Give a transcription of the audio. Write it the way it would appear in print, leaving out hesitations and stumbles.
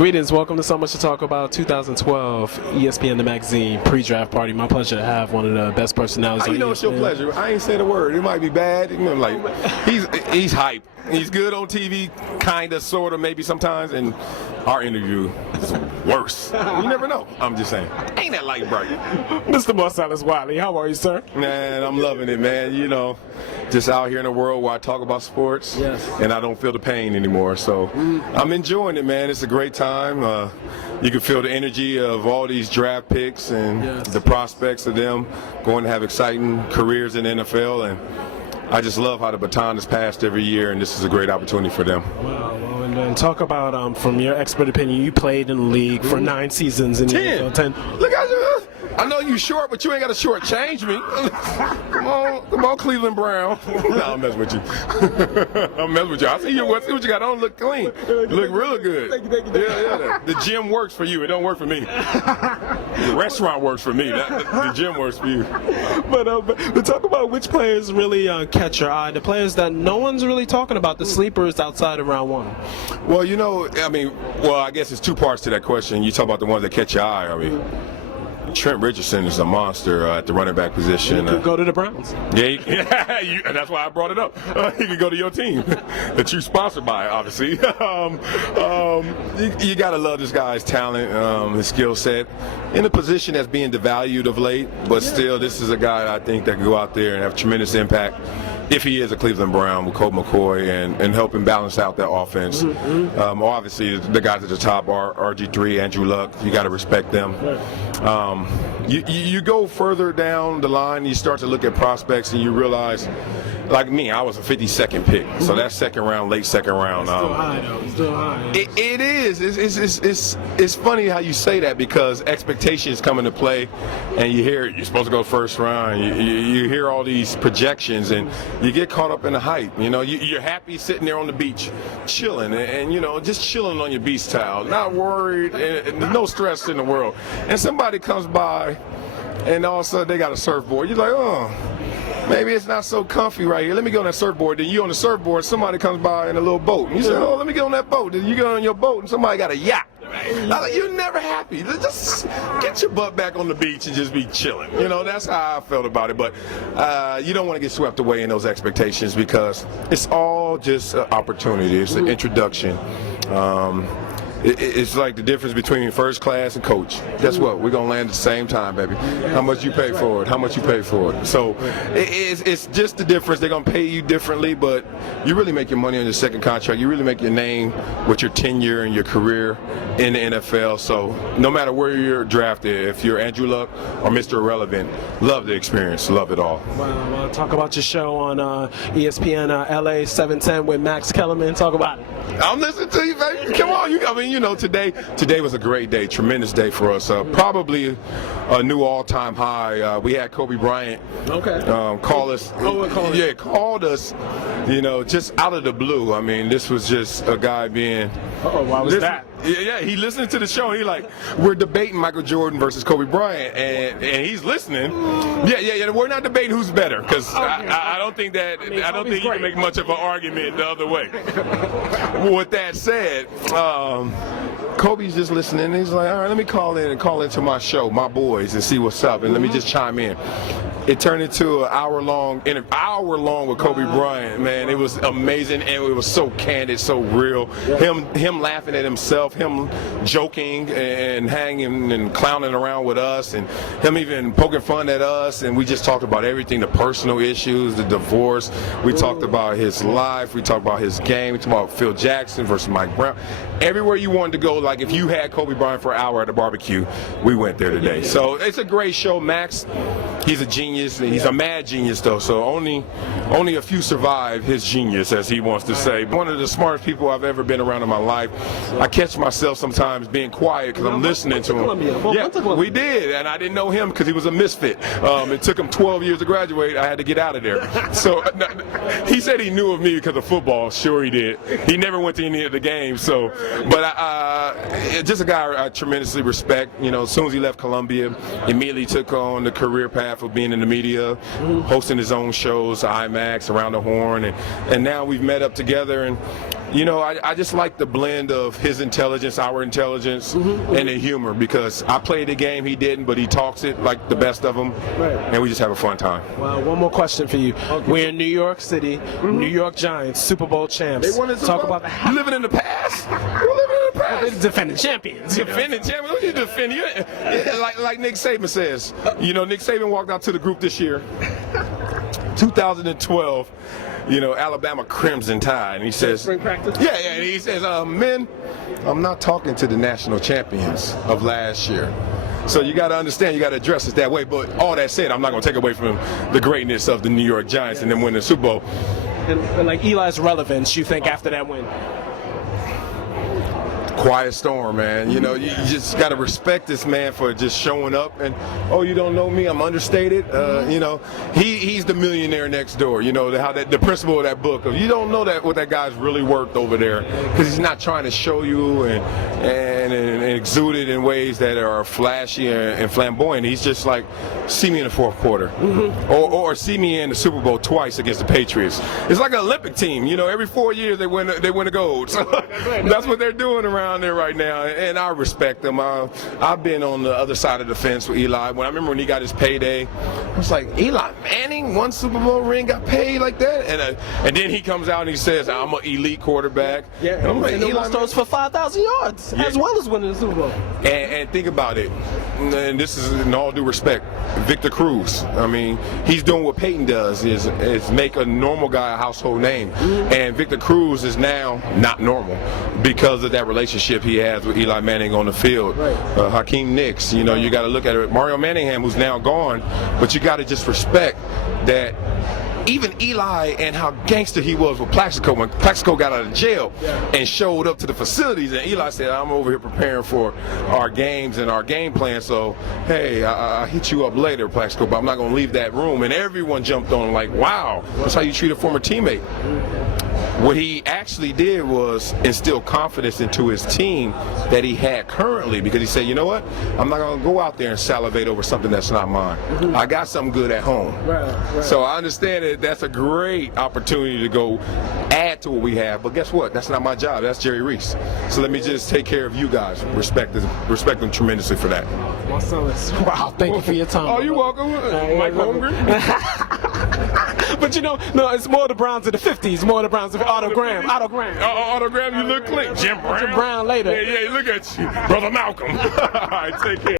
Greetings, welcome to So Much to Talk About 2012 ESPN The Magazine pre-draft party. My pleasure to have one of the best personalities. You know it's your pleasure. I ain't said a word. It might be bad. You know, like he's hype. He's good on TV, kinda, sorta, maybe sometimes. And our interview is worse. You never know. I'm just saying. Ain't that light bright? Mr. Marcellus Wiley, how are you, sir? Man, I'm loving it, man. You know, just out here in the world where I talk about sports, yes, and I don't feel the pain anymore. So I'm enjoying it, man. It's a great time. You can feel the energy of all these draft picks and the prospects of them going to have exciting careers in the NFL. And I just love how the baton is passed every year, and this is a great opportunity for them. Wow, well, and then talk about, from your expert opinion, you played in the league for 9 seasons in the NFL. 10. Look at you. I know you short, but you ain't got to short change me. Come on, Cleveland Brown. No, I'm messing with you. I'm messing with you. I see you. See what you got on. Look clean. You look real good. Thank you. Yeah. The gym works for you. It don't work for me. The restaurant works for me. The gym works for you. But talk about which players really catch your eye. The players that no one's really talking about. The sleepers outside of round 1. Well, you know, I guess it's 2 parts to that question. You talk about the ones that catch your eye. Trent Richardson is a monster at the running back position. He could go to the Browns. Yeah, that's why I brought it up. He could go to your team that you're sponsored by, obviously. You got to love this guy's talent, his skill set, in a position that's being devalued of late, but still this is a guy I think that can go out there and have tremendous impact if he is a Cleveland Brown with Colt McCoy and help him balance out that offense. Obviously, the guys at the top are RG3, Andrew Luck. You got to respect them. You go further down the line, you start to look at prospects, and you realize, like me, I was a 52nd pick, so that's second round, late second round. Still high, though. Still high. It is. It's funny how you say that because expectations come into play, and you hear you're supposed to go first round. You hear all these projections, and you get caught up in the hype. You know, you're happy sitting there on the beach, chilling, and you know, just chilling on your beach towel, not worried, and no stress in the world. And somebody comes by, and all of a sudden they got a surfboard. You're like, oh, maybe it's not so comfy right here. Let me get on that surfboard. Then you on the surfboard, somebody comes by in a little boat. And you say, oh, let me get on that boat. Then you get on your boat, and somebody got a yacht. You're never happy. Just get your butt back on the beach and just be chilling. You know, that's how I felt about it. But you don't want to get swept away in those expectations because it's all just an opportunity. It's an introduction. It's like the difference between first class and coach. Guess what? We're going to land at the same time, baby. How much you pay for it? How much you pay for it? So it's just the difference. They're going to pay you differently, but you really make your money on your second contract. You really make your name with your tenure and your career in the NFL. So no matter where you're drafted, if you're Andrew Luck or Mr. Irrelevant, love the experience. Love it all. Well, talk about your show on ESPN LA 710 with Max Kellerman. Talk about it. I'm listening to you, baby. Come on. You know, today was a great day, tremendous day for us. Probably a new all-time high. We had Kobe Bryant call us. Called us. You know, just out of the blue. I mean, this was just a guy being. Why was that? Yeah, he listened to the show and he like, we're debating Michael Jordan versus Kobe Bryant, and he's listening. Yeah. We're not debating who's better because I don't think that I don't think you can make much of an argument the other way. With that said, Kobe's just listening. And he's like, all right, let me call into my show, my boys, and see what's up, and let me just chime in. It turned into an hour long with Kobe Bryant, man. It was amazing, and it was so candid, so real. Him laughing at himself, him joking and hanging and clowning around with us, and him even poking fun at us. And we just talked about everything, the personal issues, the divorce. We talked about his life. We talked about his game. We talked about Phil Jackson versus Mike Brown. Everywhere you wanted to go, like if you had Kobe Bryant for an hour at a barbecue, we went there today. So it's a great show. Max, he's a genius. He's a mad genius, though, so only a few survive his genius, as he wants to say. One of the smartest people I've ever been around in my life. I catch myself sometimes being quiet because I'm listening to him. Yeah, we did, and I didn't know him because he was a misfit. It took him 12 years to graduate. I had to get out of there. So he said he knew of me because of football. Sure he did. He never went to any of the games. So, but just a guy I tremendously respect. You know, as soon as he left Columbia, immediately took on the career path path of being in the media, hosting his own shows, IMAX, Around the Horn, and now we've met up together. And you know, I just like the blend of his intelligence, our intelligence, and the humor, because I played the game, he didn't, but he talks it like the best of them, and we just have a fun time. Well, one more question for you. Okay. We're in New York City, New York Giants, Super Bowl champs. They won the Super Bowl? About you living in the past? You're living in the past. They're defending champions. Defending champions? What are you defending? Like Nick Saban says. You know, Nick Saban walked out to the group this year, 2012. You know, Alabama Crimson Tide, and he says, spring practice? Yeah, and he says, men, I'm not talking to the national champions of last year. So you got to understand, you got to address it that way. But all that said, I'm not going to take away from the greatness of the New York Giants and them winning the Super Bowl. And like Eli's relevance, you think, after that win? Quiet storm, man. You know, you just got to respect this man for just showing up. And, oh, you don't know me, I'm understated. You know, he's the millionaire next door. You know, how the principle of that book of you don't know that what that guy's really worth over there, because he's not trying to show you and exude it in ways that are flashy and flamboyant. He's just like, see me in the fourth quarter, or see me in the Super Bowl twice against the Patriots. It's like an Olympic team. You know, every 4 years they win a gold. So that's what they're doing around there right now, and I respect them. I've been on the other side of the fence with Eli. I remember when he got his payday, I was like, Eli Manning won Super Bowl ring, got paid like that, and then he comes out and he says, I'm an elite quarterback. Yeah, and I'm like, Eli throws for 5,000 yards as well as winning the Super Bowl. And think about it, and this is in all due respect, Victor Cruz. I mean, he's doing what Peyton does, is make a normal guy a household name, and Victor Cruz is now not normal because of that relationship he has with Eli Manning on the field. Hakeem Nicks, you know, you got to look at it. Mario Manningham, who's now gone, but you got to just respect that. Even Eli and how gangster he was with Plaxico when Plaxico got out of jail and showed up to the facilities, and Eli said, I'm over here preparing for our games and our game plan, so hey, I'll hit you up later, Plaxico, but I'm not going to leave that room. And everyone jumped on him like, wow, that's how you treat a former teammate. What he actually did was instill confidence into his team that he had currently, because he said, you know what, I'm not going to go out there and salivate over something that's not mine. I got something good at home. So I understand that that's a great opportunity to go add to what we have, but guess what? That's not my job. That's Jerry Reese. So let me just take care of you guys. Respect them tremendously for that. Marcellus, wow, thank you for your time. Oh, you're welcome. Mike Holmgren. But you know, no, it's more the Browns of the 50s, more the Browns of Autogram. Autogram, you look clean. Jim Brown. Jim Brown later. Yeah, look at you. Brother Malcolm. All right, take care.